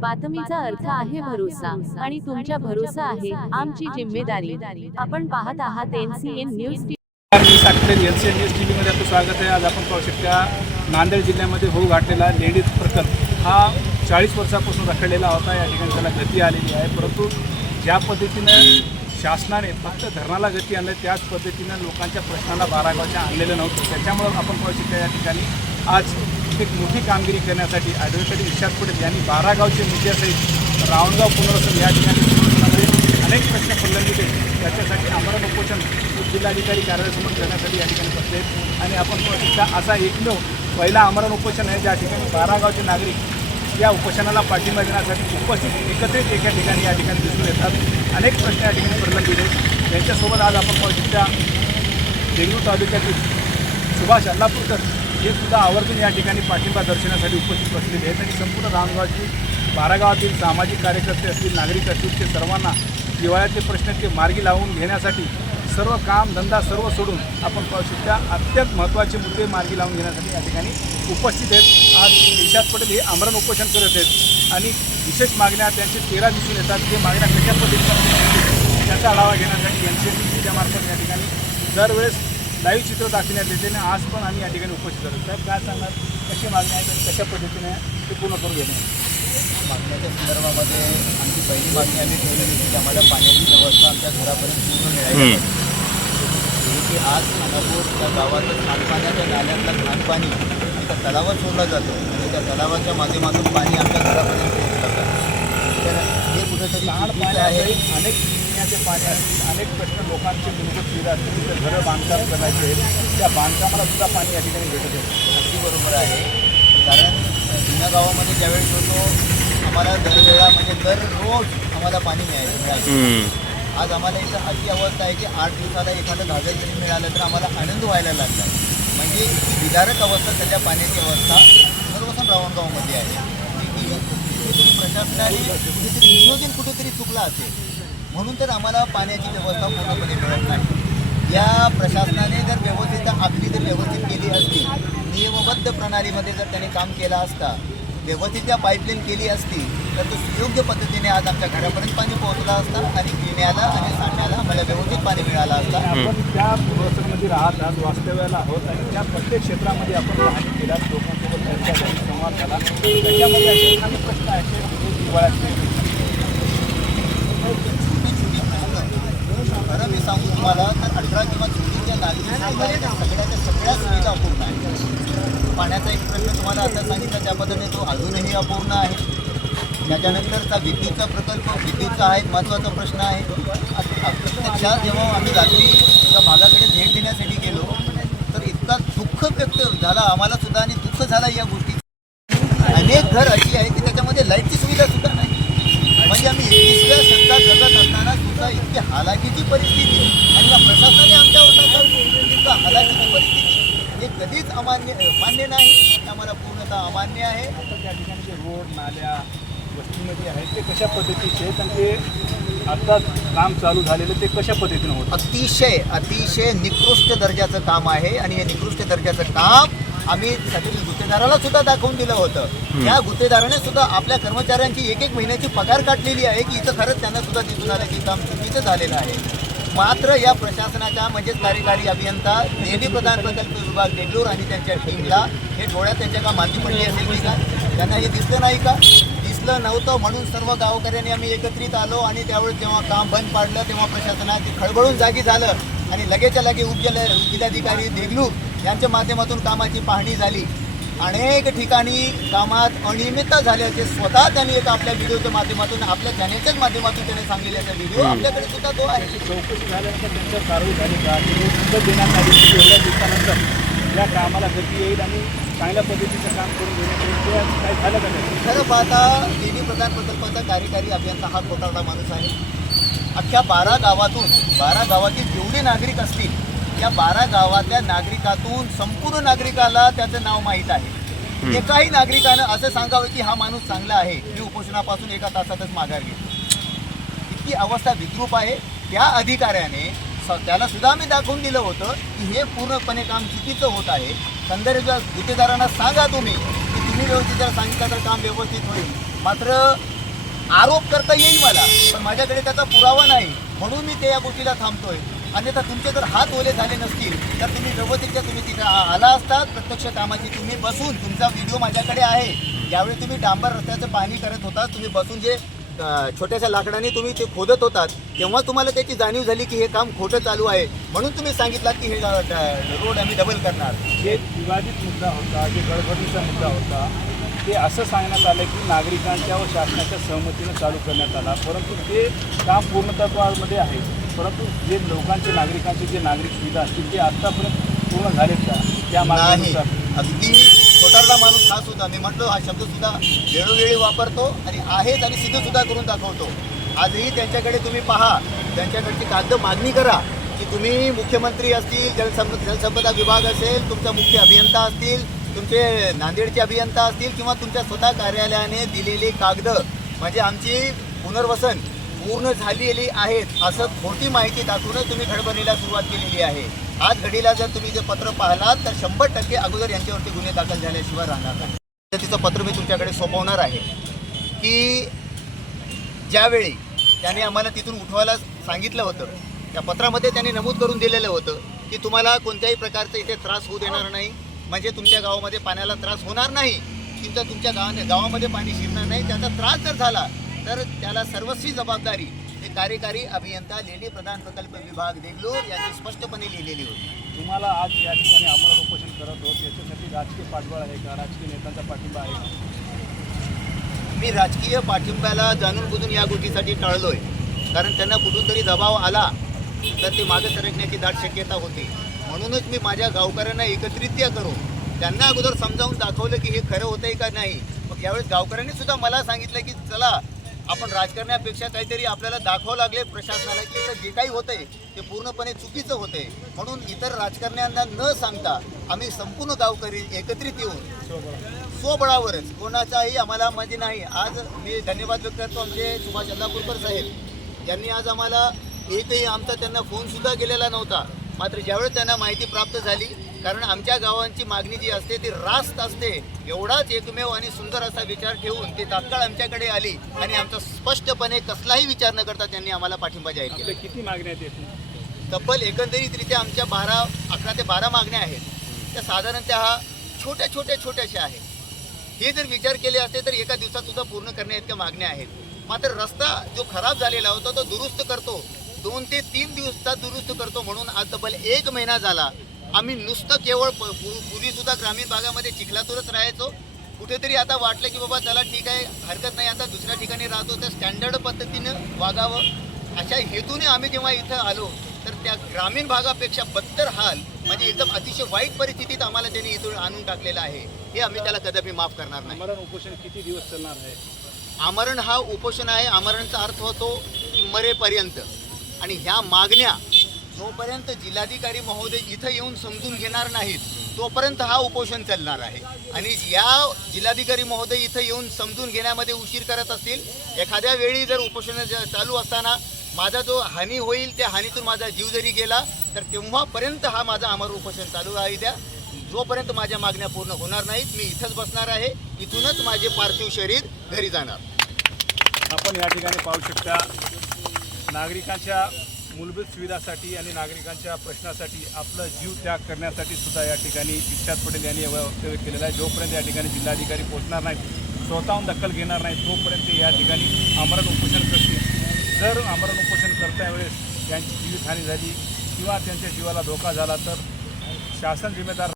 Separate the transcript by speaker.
Speaker 1: बातमीचा अर्थ आहे भरोसा आणि तुमच्या भरोसा आहे आमची जिम्मेदारी. आपण पाहत आहात एनसीएन न्यूज
Speaker 2: मी साक्षर L C N news T व्हीमध्ये आपलं स्वागत आहे. आज आपण पाहू शकता नांदेड जिल्ह्यामध्ये होऊ घातलेला लेडीज प्रकल्प. हा चाळीस वर्षापासून रखडलेला होता. या ठिकाणी त्याला गती आलेली आहे. परंतु ज्या पद्धतीनं शासनाने फक्त धरणाला गती आणलं त्याच पद्धतीनं लोकांच्या प्रश्नांना बारागावच्या आणलेलं नव्हतं. त्याच्यामुळं आपण पाहू शकता या ठिकाणी आज एक मोठी कामगिरी करण्यासाठी ॲडव्होकेट विश्वास पटेल यांनी बारागावचे मुद्द्यासहित रावणगाव पुनर्वसन या ठिकाणी अनेक प्रश्न प्रलंबित आहेत त्याच्यासाठी आम्हाला उपोषण जिल्हाधिकारी कार्यालयासमोर करण्यासाठी या ठिकाणी बसले. आहेत. आणि आपण पाहू असा एकमेव पहिला आमरण उपोषण आहे ज्या ठिकाणी बारागावचे नागरिक या उपोषणाला पाठिंबा देण्यासाठी उपस्थित एकत्रित एका ठिकाणी या ठिकाणी दिसून येतात. अनेक प्रश्न या ठिकाणी प्रलंबित आहेत त्यांच्यासोबत आज आपण पाहू शकता देगलूर तालुक्यातील सुभाष अल्लापूरकर हे सुद्धा आवर्जून या ठिकाणी पाठिंबा दर्शनासाठी उपस्थित बसलेले आहेत आणि संपूर्ण रामगावची बारा गावातील सामाजिक कार्यकर्ते असतील नागरिक असतील ते सर्वांना जिव्हाळ्यातले प्रश्न ते मार्गी लावून घेण्यासाठी सर्व काम धंदा सर्व सोडून आपण पाहू अत्यंत महत्त्वाचे मुद्दे मार्गी लावून घेण्यासाठी या ठिकाणी उपस्थित आहेत. आज निशाद पटेल हे आमरण उपोषण करत आहेत आणि विशेष मागण्या त्यांचे तेरा दिसून येतात. ते मागण्या कशा पद्धतीने त्याचा आढावा घेण्यासाठी एन सी एन मार्फत या ठिकाणी दरवेळेस लाईव्ह चित्र दाखवण्यात येते आणि आज पण आम्ही या ठिकाणी उपस्थित आहोत. साहेब काय सांगणार कशी मागणी आहेत आणि कशा पद्धतीने ते पूर्ण करून घेणे
Speaker 3: मागण्याच्या संदर्भामध्ये आमची पहिली मागणी आम्ही ठेवलेली होती की आम्हाला पाण्याची व्यवस्था आमच्या घरापर्यंत पूर्ण मिळाली. हे की आज खानापूर त्या गावाचं सांडपाण्याच्या नाल्यातलं घाणपाणी आमच्या तलावात सोडलं जातं आणि त्या तलावाच्या माध्यमातून पाणी आमच्या घरापर्यंत पोहोचलं जातं तर हे कुठेतरी आहे.
Speaker 2: अनेक पिण्याचे पाणी असतील अनेक प्रश्न लोकांचे मूलभूत सुविधा असतील. तिथे घरं बांधकाम करायचे आहेत. त्या बांधकामाला सुद्धा पाणी या ठिकाणी भेटत आहे.
Speaker 3: अगदी बरोबर आहे. कारण जुन्या गावामध्ये ज्यावेळेस होतो आम्हाला दरवेळा म्हणजे दररोज आम्हाला पाणी मिळायचं. मिळायचं आज आम्हाला इथं अशी अवस्था आहे की आठ दिवसाला एखादं घागर जरी मिळालं तर आम्हाला आनंद व्हायला लागला. म्हणजे विदारक अवस्था सध्या पाण्याची अवस्था सर्वसम रावणगावमध्ये आहे. की कुठेतरी प्रशासनाने कुठेतरी नियोजन कुठेतरी चुकलं असेल. म्हणून तर आम्हाला पाण्याची व्यवस्था पूर्णपणे मिळत नाही. या प्रशासनाने जर व्यवस्थित आपली जर व्यवस्थित केली असती नियमबद्ध प्रणालीमध्ये जर त्यांनी काम केलं असता व्यवस्थित त्या पाईपलाईन केली असती तर तो सुयोग्य पद्धतीने आज आमच्या घरापर्यंत पाणी पोहोचलं असतं आणि पिण्याला आणि सांडण्याला आम्हाला व्यवस्थित पाणी मिळालं असतं.
Speaker 2: आपण त्या पूर्वसरमध्ये राहत आहात वास्तव्याला आहोत आणि त्या प्रत्येक क्षेत्रामध्ये आपण पाहणी केल्यात लोकांसोबत चर्चा संवाद झाला त्याच्यामध्ये असे प्रश्न आहे जे जिव्हाळ्यातले
Speaker 3: खरं मी सांगू तुम्हाला तर अठरा किंवा चुकीच्या नागरिकांच्या सगळ्याच्या सगळ्या सुविधा अपूर्ण आहेत. पाण्याचा एक प्रश्न तुम्हाला आता सांगितला त्या पद्धतीने तो अजूनही अपूर्ण आहे. त्याच्यानंतरचा विद्युतचा प्रकल्प विद्युतचा हा एक महत्त्वाचा प्रश्न आहे. प्रत्यक्षात जेव्हा आम्ही रात्री त्या भागाकडे भेट देण्यासाठी गेलो तर इतका दुःख व्यक्त झाला आम्हाला सुद्धा आणि दुःख झाला या गोष्टी. अनेक घर अशी आहेत की त्याच्यामध्ये लाईटची सुविधा सुद्धा नाही. म्हणजे आम्ही एकविसव्या शतकात जगत असताना सुद्धा इतकी हालाकीची परिस्थिती या प्रशासनाने आमच्यावर परिस्थिती हे कधीच अमान्य मान्य नाही. हे आम्हाला पूर्णतः अमान्य आहे.
Speaker 2: आता त्या ठिकाणी जे रोड नाल्या वस्तीमध्ये आहेत ते कशा पद्धतीचे आहेत आणि ते आता काम चालू झालेलं ते कशा पद्धतीनं होतं?
Speaker 3: अतिशय अतिशय निकृष्ट दर्जाचं काम आहे आणि हे निकृष्ट दर्जाचं काम आम्ही सगळी गुत्तेदाराला सुद्धा दाखवून दिलं होतं. त्या गुत्तेदाराने सुद्धा आपल्या कर्मचाऱ्यांची एक एक महिन्याची पगार काढलेली आहे की इथं खरंच त्यांना सुद्धा दिसून आलं की काम चुकीचं झालेलं आहे. मात्र या प्रशासनाच्या म्हणजेच कार्यकारी अभियंता नेहमी प्रधान प्रकल्प विभाग देगलूर आणि त्यांच्या टीमला हे डोळ्यात त्यांच्या का माती पडली असेल की का? त्यांना हे दिसलं नाही का? दिसलं नव्हतं म्हणून सर्व गावकऱ्यांनी आम्ही एकत्रित आलो आणि त्यावेळेस जेव्हा काम बंद पाडलं तेव्हा प्रशासनात खळबळून जागी झालं आणि लगेचच्या लगे उपजिल्हा जिल्हाधिकारी देगलूर यांच्या माध्यमातून कामाची पाहणी झाली. अनेक ठिकाणी कामात अनियमितता झाल्याचे स्वतः त्यांनी एका आपल्या व्हिडिओच्या माध्यमातून आपल्या चॅनेलच्याच माध्यमातून त्याने सांगलेल्याचा व्हिडिओ आपल्याकडे सुद्धा तो आहे.
Speaker 2: चौकशी झाल्यानंतर त्यांच्यावर कारवाई झाली का? देण्यात आली एवढ्या दिवसानंतर या कामाला गती येईल आणि चांगल्या पद्धतीचं काम करून आज काय झालं का नाही
Speaker 3: खरं पाहता लेणी प्रधान प्रकल्पाचा कार्यकारी अभियंता हा खोटारडा माणूस आहे. अख्ख्या बारा गावातून बारा गावातील जेवढे नागरिक असतील या बारा गावातल्या नागरिकातून संपूर्ण नागरिकाला त्याचं नाव माहीत आहे. एकाही नागरिकानं असं सांगावं की हा माणूस चांगला आहे मी उपोषणापासून एका तासातच माघार घेतो. इतकी अवस्था विद्रूप आहे. त्या अधिकाऱ्याने स- त्याला सुद्धा आम्ही दाखवून दिलं होतं की हे पूर्णपणे काम चुकीचं होत आहे. कंदरेच्या गुत्तेदारांना सांगा तुम्ही की तुम्ही व्यवस्थित जर सांगितलं तर काम व्यवस्थित होईल. मात्र आरोप करता येईल मला पण माझ्याकडे त्याचा पुरावा नाही. म्हणून मी ते या गोष्टीला थांबतोय. अन्यथा तुमचे जर हात ओले झाले नसतील तर तुम्ही व्यवस्थितच्या तुम्ही तिथे आला असतात प्रत्यक्ष कामाची तुम्ही बसून तुमचा व्हिडिओ माझ्याकडे आहे. ज्यावेळी तुम्ही डांबर रस्त्याचं पाणी करत होता तुम्ही बसून जे छोट्याशा लाकडाने तुम्ही ते खोदत होतात तेव्हा तुम्हाला त्याची जाणीव झाली की हे काम खोटं चालू आहे. म्हणून तुम्ही सांगितलात की हे रोड आम्ही डबल करणार.
Speaker 2: जे विवादित मुद्दा होता जे गडबडीचा मुद्दा होता ते असं सांगण्यात आलं की नागरिकांच्या व शासनाच्या सहमतीनं चालू करण्यात आला परंतु ते काम पूर्णत्वामध्ये आहे. परंतु जे लोकांचे नागरिकांचे जे नागरिक सुविधा असतील ते आत्तापर्यंत पूर्ण झालेत का? त्या
Speaker 3: नाही.
Speaker 2: मागणीनुसार.
Speaker 3: अगदी खोटारडा माणूस हा सुद्धा मी म्हटलो हा शब्द सुद्धा वेळोवेळी वापरतो आणि आहेच आणि सिद्ध सुद्धा करून दाखवतो. आजही त्यांच्याकडे तुम्ही पहा. त्यांच्याकडची कागद मागणी करा की तुम्ही मुख्यमंत्री असतील जलसंप जलसंपदा विभाग असेल तुमचा मुख्य अभियंता असतील तुमचे नांदेडचे अभियंता असतील किंवा तुमच्या स्वतः कार्यालयाने दिलेली कागद. म्हणजे आमची पुनर्वसन पूर्ण झालेली आहेत असं खोटी माहिती दाखवूनच तुम्ही घडबडीला सुरुवात केलेली आहे. आज घडीला जर तुम्ही जे पत्र पाहिलात तर शंभर टक्के अगोदर यांच्यावरती गुन्हे दाखल झाल्याशिवाय राहणार नाही. तर तिचं पत्र मी तुमच्याकडे सोपवणार आहे की ज्यावेळी त्याने आम्हाला तिथून उठवायला सांगितलं होतं त्या पत्रामध्ये त्याने नमूद करून दिलेलं होतं की तुम्हाला कोणत्याही प्रकारचा इथे त्रास होऊ देणार नाही म्हणजे तुमच्या गावामध्ये पाण्याला त्रास होणार नाही किंवा तुमच्या गावाने गावामध्ये पाणी शिरणार नाही त्याचा त्रास जर झाला तर त्याला सर्वस्वी जबाबदारी हे कार्यकारी अभियंता लेली प्रधान प्रकल्प विभाग देगलूर यांनी स्पष्टपणे लिहिलेली होती.
Speaker 2: तुम्हाला आज या ठिकाणी आम्हाला उपोषण करत होत याच्यासाठी राजकीय पाठबळ आहे का? राजकीय नेत्यांचा पाठिंबा आहे का?
Speaker 3: मी राजकीय पाठिंब्याला जाणून बुजून या गोष्टीसाठी टाळलोय. कारण त्यांना कुठून तरी दबाव आला तर ते मागे सरकण्याची दाट शक्यता होती. म्हणूनच मी माझ्या गावकऱ्यांना एकत्रित्य करून त्यांना अगोदर समजावून दाखवलं की हे खरं होतंय का नाही. मग यावेळेस गावकऱ्यांनी सुद्धा मला सांगितलं की चला आपण राजकारण्यापेक्षा काहीतरी आपल्याला दाखवावं लागले प्रशासनाला की इथं जे काही होतंय ते पूर्णपणे चुकीचं होतंय. म्हणून इतर राजकारण्यांना न सांगता आम्ही संपूर्ण गावकरी एकत्रित येऊन स्वबळावरच कोणाचाही आम्हाला म्हणजे नाही. आज मी धन्यवाद व्यक्त करतो आमचे सुभाष चंदापूरकर साहेब. यांनी आज आम्हाला एकही आमचा त्यांना फोनसुद्धा गेलेला केलेला नव्हता. मात्र ज्यावेळेस त्यांना माहिती प्राप्त झाली कारण आमच्या गावांची मागणी जी असते ती रास्त असते. एवढाच एकमेव आणि सुंदर असा विचार ठेवून ती तात्काळ आमच्याकडे आली आणि आमचा स्पष्टपणे कसलाही विचार न करता त्यांनी आम्हाला पाठिंबा जाहीर केला.
Speaker 2: किती मागण्या आहेत
Speaker 3: तब्बल एकंदरीतरित्या आमच्या बारा अकरा ते बारा मागण्या आहेत. त्या साधारणतः छोट्या छोट्या छोट्याशा आहेत. हे जर विचार केले असते तर एका दिवसात सुद्धा पूर्ण करण्या इतक्या मागण्या आहेत. मात्र रस्ता जो खराब झालेला होता तो दुरुस्त करतो. दोन ते तीन दिवसात दुरुस्त करतो म्हणून आज तब्बल एक महिना झाला. आम्ही नुसतं केवळ प- पू- पूर्वी सुद्धा ग्रामीण भागामध्ये चिखलातूनच राहायचो. कुठेतरी आता वाटलं की बाबा चला ठीक आहे हरकत नाही. आता दुसऱ्या ठिकाणी राहतो तर स्टँडर्ड पद्धतीनं वागावं. अशा हेतूने आम्ही जेव्हा इथं आलो तर त्या ग्रामीण भागापेक्षा बद्तर हाल म्हणजे एकदम अतिशय वाईट परिस्थितीत आम्हाला त्यांनी इथून आणून टाकलेलं आहे. हे आम्ही त्याला कदापि माफ करणार नाही.
Speaker 2: आमरण उपोषण किती दिवस चालणार आहे?
Speaker 3: आमरण हा उपोषण आहे. आमरणचा अर्थ होतो की मरेपर्यंत. आणि ह्या मागण्या जोपर्यंत जिल्हाधिकारी महोदय इथं येऊन समजून घेणार नाहीत तोपर्यंत हा उपोषण चालणार आहे. आणि या जिल्हाधिकारी महोदय इथं येऊन समजून घेण्यामध्ये उशीर करत असतील एखाद्या वेळी जर उपोषण ज- चालू असताना माझा जो हानी होईल त्या हानीतून माझा जीव जरी गेला तर तेव्हापर्यंत हा माझा अमर उपोषण चालू राही द्या. जोपर्यंत माझ्या मागण्या पूर्ण होणार नाहीत मी इथंच बसणार आहे. इथूनच माझे पार्थिव शरीर घरी जाणार.
Speaker 2: आपण या ठिकाणी पाहू शकता नागरिकांच्या मूलभूत सुविधासाठी आणि नागरिकांच्या प्रश्नासाठी आपलं जीव त्याग करण्यासाठी सुद्धा या ठिकाणी इच्छात पटेल यांनी वक्तव्य केलेलं आहे. जोपर्यंत या ठिकाणी जिल्हाधिकारी पोहोचणार नाहीत स्वतःहून दखल घेणार नाहीत तोपर्यंत या ठिकाणी आमरण उपोषण करतील. जर आमरण उपोषण करता वेळेस त्यांची जीवितहानी झाली किंवा त्यांच्या जीवाला धोका झाला तर शासन जिम्मेदार